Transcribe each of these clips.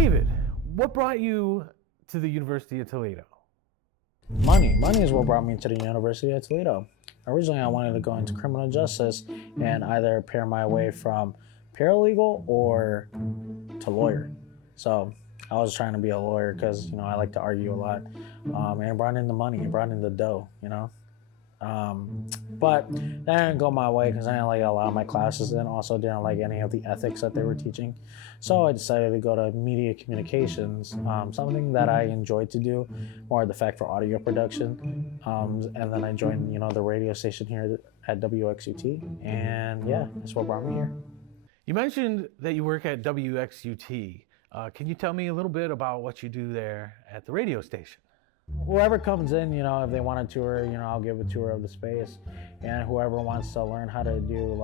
David, what brought you to the University of Toledo? Money is what brought me to the University of Toledo. Originally, I wanted to go into criminal justice and either pair my way from paralegal or to lawyer. So I was trying to be a lawyer because, I like to argue a lot. And it brought in the money, it brought in the dough, But that didn't go my way because I didn't like a lot of my classes and also didn't like any of the ethics that they were teaching. So I decided to go to media communications, something that I enjoyed to do, more the fact for audio production. And then I joined, the radio station here at WXUT. And yeah, that's what brought me here. You mentioned that you work at WXUT. Can you tell me a little bit about what you do there at the radio station? Whoever comes in, if they want a tour, I'll give a tour of the space. And whoever wants to learn how to do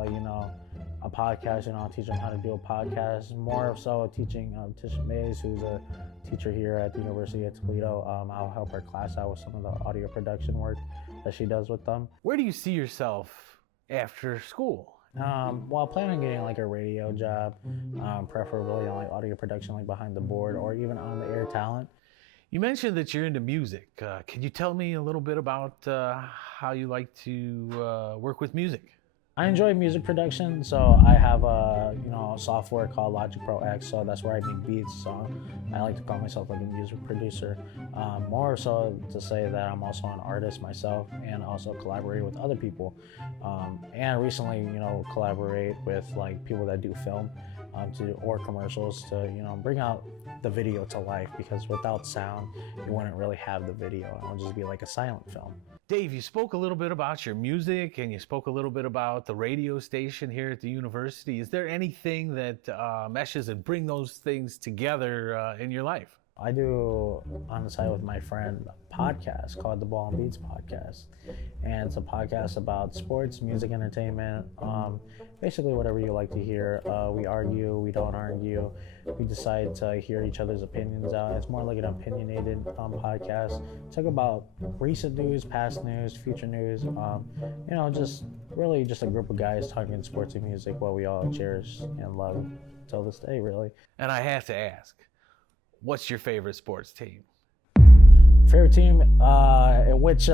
a podcast, I'll teach them how to do a podcast. More so teaching Tisha Mays, who's a teacher here at the University of Toledo. I'll help her class out with some of the audio production work that she does with them. Where do you see yourself after school? Well, I plan on getting a radio job, preferably on audio production, behind the board or even on the air talent. You mentioned that you're into music. Can you tell me a little bit about how you like to work with music? I enjoy music production, so I have a software called Logic Pro X, so that's where I make beats. So I like to call myself a music producer. More so to say that I'm also an artist myself and also collaborate with other people. And recently, collaborate with people that do film or commercials to bring out the video to life, because without sound, you wouldn't really have the video. It would just be like a silent film. Dave, you spoke a little bit about your music and you spoke a little bit about the radio station here at the university. Is there anything that meshes and bring those things together in your life? I do, on the side with my friend, a podcast called the Ball and Beats Podcast. And it's a podcast about sports, music, entertainment, basically whatever you like to hear. We argue, we don't argue. We decide to hear each other's opinions out. It's more like an opinionated podcast. Talk about recent news, past news, future news. Just a group of guys talking sports and music, what we all cherish and love till this day, really. And I have to ask, what's your favorite sports team? Favorite team? Which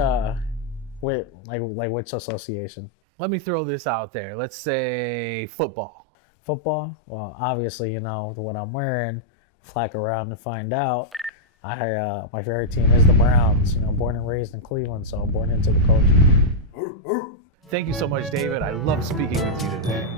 association? Let me throw this out there. Let's say football. Football? Well, obviously, what I'm wearing. Flack around to find out. My favorite team is the Browns. Born and raised in Cleveland, so born into the culture. Thank you so much, David. I love speaking with you today.